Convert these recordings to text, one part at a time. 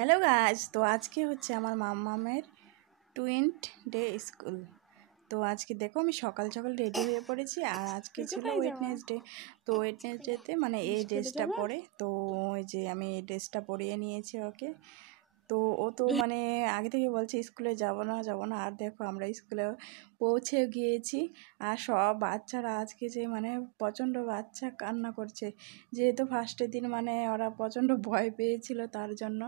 Hello guys, তো আজকে হচ্ছে আমার মাম্মামের 20th ডে স্কুল। তো আজকে দেখো আমি সকাল সকাল রেডি হয়ে পড়েছি, আর আজকে ছিল ওয়েডনেসডে। তো ওয়েডনেসডেতে মানে এই ড্রেসটা পরে, তো ওই যে আমি এই ড্রেসটা পরিয়ে নিয়েছি ওকে। তো ও তো মানে আগে থেকে বলছে স্কুলে যাব না, আর দেখো আমরা স্কুলে পৌঁছে গিয়েছি। আর সব বাচ্চারা আজকে যে মানে প্রচণ্ড বাচ্চা কান্না করছে, যেহেতু ফার্স্টের দিন মানে ওরা প্রচণ্ড ভয় পেয়েছিল তার জন্য।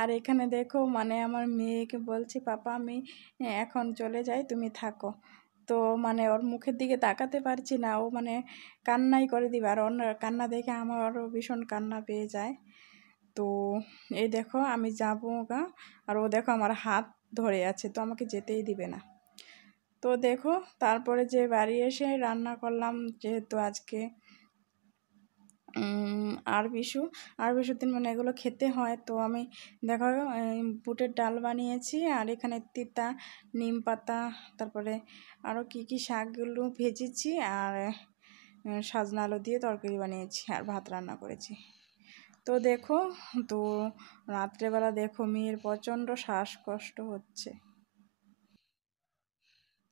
আর এখানে দেখো মানে আমার মেয়েকে বলছি, পাপা আমি এখন চলে যাই, তুমি থাকো। তো মানে ওর মুখের দিকে তাকাতে পারছি না, ও মানে কান্নাই করে দিবে, আর অন্য কান্না দেখে আমারও ভীষণ কান্না পেয়ে যায়। তো এই দেখো আমি যাবো গা, আর ও দেখো আমার হাত ধরে আছে, তো আমাকে যেতেই দিবে না। তো দেখো তারপরে যে বাড়ি এসে রান্না করলাম, যেহেতু আজকে আর বিশুর দিন মানে এগুলো খেতে হয়। তো আমি দেখো বুটের ডাল বানিয়েছি, আর এখানে তিতা নিম পাতা, তারপরে আরও কি শাকগুলো ভেজেছি, আর সজনা আলু দিয়ে তরকারি বানিয়েছি, আর ভাত রান্না করেছি। তো দেখো, তো রাত্রেবেলা দেখো মেয়ের প্রচণ্ড শ্বাসকষ্ট হচ্ছে।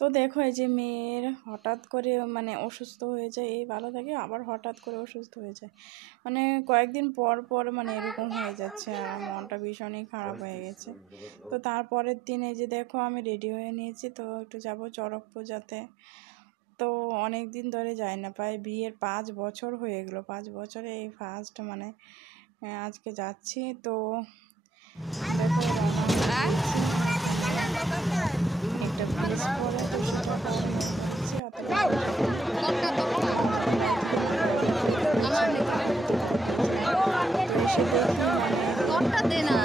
তো দেখো এই যে মেয়ের হঠাৎ করে মানে অসুস্থ হয়ে যায়, এই ভালো থাকে আবার হঠাৎ করে অসুস্থ হয়ে যায়, মানে কয়েকদিন পর পর মানে এরকম হয়ে যাচ্ছে, আর মনটা ভীষণই খারাপ হয়ে গেছে। তো তারপরের দিন এই যে দেখো আমি রেডি হয়ে নিয়েছি, তো একটু যাব চড়ক পূজাতে। তো অনেক দিন ধরে যাই না, প্রায় বিয়ের 5 বছর হয়ে গেলো, 5 বছরে এই ফার্স্ট মানে আজকে যাচ্ছি। তো দেখো একটা ড্রেস পরে দে না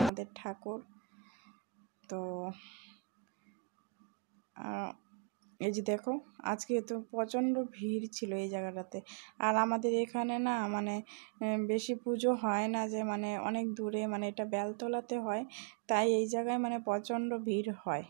আমাদের ঠাকুর। তো এই যে দেখো আজকে তো প্রচণ্ড ভিড় ছিল এই জায়গাটাতে। আর আমাদের এখানে না মানে বেশি পুজো হয় না, যে মানে অনেক দূরে, মানে এটা বেলতলাতে হয়, তাই এই জায়গায় মানে প্রচণ্ড ভিড় হয়।